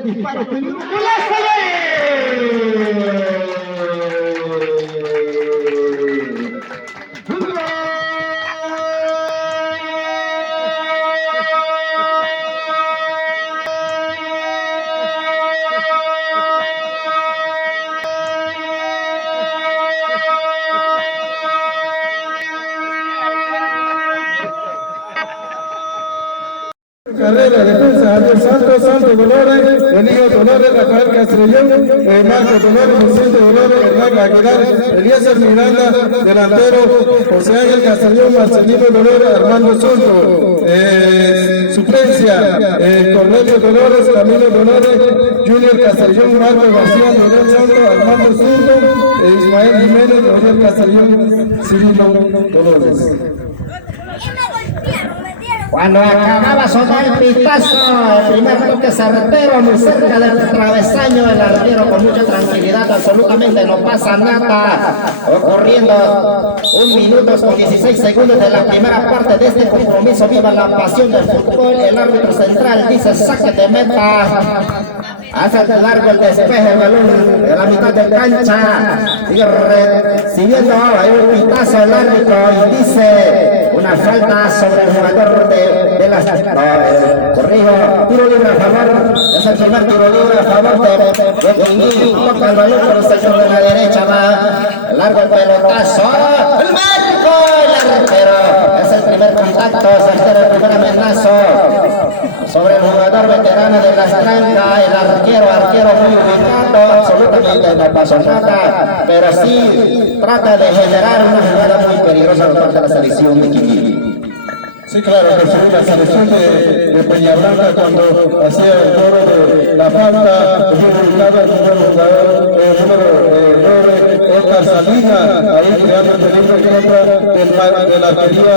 Disparo peligro. ¡Golazo Carrera, defensa, Javier Santos Dolores, Elías Dolores, Rafael Castrellón, Marco Dolores, Vicente Dolores, Hernán Aguilar, Elías Miranda, delantero, José Ángel Castrellón, Marcelino Dolores, Armando Soto, suplencia, Cornelio Dolores, Camilo Dolores, Junior Castrellón, Marco García, Dolores Santos, Armando Soto, Ismael Jiménez, José Castrellón, Cirilo Dolores. Cuando acababa sonar el pitazo, el primer toque certero, muy cerca del travesaño, el arquero con mucha tranquilidad, absolutamente no pasa nada. Ocurriendo 1 minuto con 16 segundos de la primera parte de este compromiso. Viva la pasión del fútbol. El árbitro central dice saque de meta. Hace largo el despeje, el balón de la mitad de cancha. Sigue recibiendo ahí un pitazo el árbitro y dice una falta sobre el jugador de las corrijo, tiro libre a favor, es el primer tiro libre a favor de Quindío. Toca el balón por el sector de la derecha, va largo el pelotazo, el México, el arquero, es el primer contacto, certero, el primer amenazo sobre el jugador veterano de las Trancas, el arquero muy ubicado, absolutamente no pasó nada, pero sí trata de generar una jugada muy peligrosa por parte de la selección de Quindío. Sí, claro, que sí, la selección de Peñablanca cuando hacía el cobro de la falta, fue ubicado el jugador número 9, Oscar Salinas, ahí creando peligro en contra de la arquería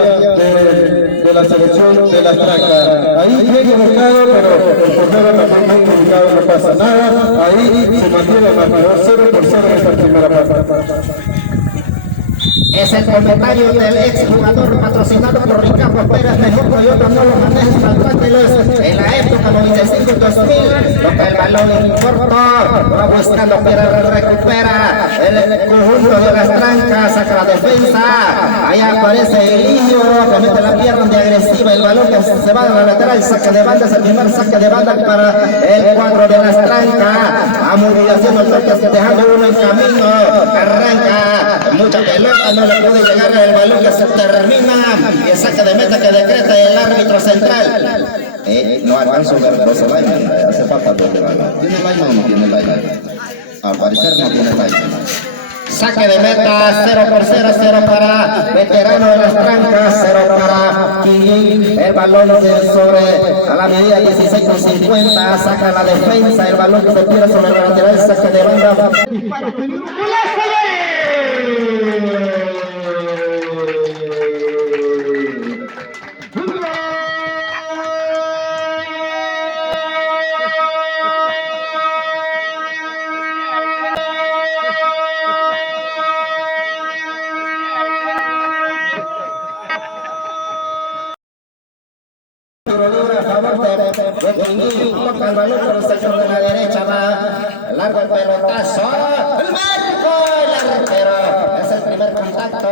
de la selección de las Trancas. Ahí bien ubicado, pero el portero también bien ubicado, no pasa nada. Ahí se mantiene el marcador 0-0 en esta primera parte. Es el comentario del ex jugador patrocinado por Ricardo Pérez, mejor Toyota no lo manejes faltándolos en la época 95-2000, toca el balón corto, va buscando Pérez, recupera el conjunto de las Trancas, saca la defensa, ahí aparece Eligio, que mete la pierna de agresiva, el balón que se va a la lateral, saque de banda, es el primer saque de banda para el cuadro de las Trancas, a movilización el toque, dejando uno en camino, arranca, mucha pelota, no le puede llegar el balón que se termina y el saque de meta que decreta el árbitro central. No alcanzo a ver los linemen, hace falta dos de balón. ¿Tiene linemen o no tiene linemen? Al parecer no tiene linemen. Saque de meta, 0-0 para veterano de las Trancas, 0 para Quindío. El balón sobre a la medida 16:50, saca la defensa, el balón que se tira sobre la lateral, saque de banda. Disparo peligro. ¡Golazo De Quindío, toca el balón por el sector de la derecha, va largo el pelotazo, el México, el arquero, es el primer contacto,